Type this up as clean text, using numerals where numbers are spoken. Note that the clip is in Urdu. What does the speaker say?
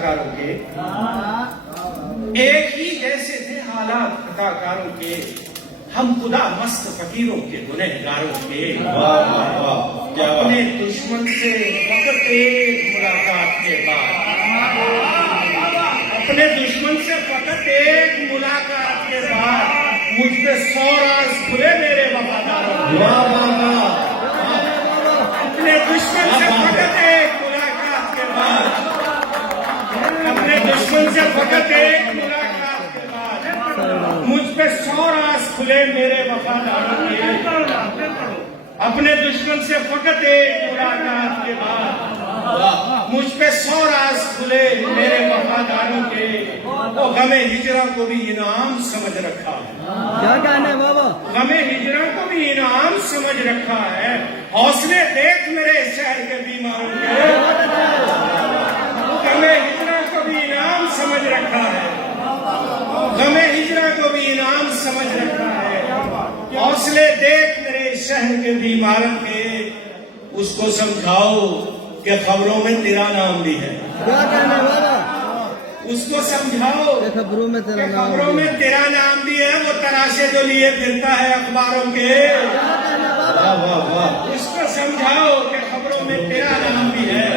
کے ایک ہی جیسے تھے حالات خطاکاروں کے، ہم خدا مست فقیروں کے گنہگاروں کے۔ اپنے دشمن سے فقط ایک ملاقات کے بعد، اپنے دشمن سے فقط ایک ملاقات کے بعد مجھ پہ 100 راز کھلے میرے وفاداروں۔ اپنے دشمن سے فقط ایک ملاقات کے بعد، اپنے دشمن سے فقط ایک ملاقات کے بعد مجھ پہ 100 راز کھلے میرے وفاداروں کے۔ اپنے دشمن سے فقط ایک ملاقات کے بعد مجھ پہ 100 راز کھلے میرے وفاداروں کے۔ وہ غم ہجرا کو بھی انعام سمجھ رکھا ہے، کیا کہنا ہے بابا؟ غم ہجرا کو بھی انعام سمجھ رکھا ہے۔ حوصلے دیکھ میرے شہر کے بیماروں کے، غم ہجرا کو بھی انعام سمجھ رکھا ہے، غم ہجرا کو بھی انعام سمجھ رکھا ہے۔ حوصلے دیکھ میرے شہر کے بیماروں کے، اس کو سمجھاؤ کہ خبروں میں تیرا نام بھی ہے۔ کیا کہنا ہے بابا؟ اس کو سمجھاؤ کہ خبروں میں تیرا کہ نام خبروں بھی میں ہے۔ تیرا نام بھی ہے، وہ تراشے جو لیے پھرتا ہے اخباروں کے۔ کیا کہنا ہے بابا؟ اس کو سمجھاؤ کہ خبروں میں تیرا نام بھی ہے،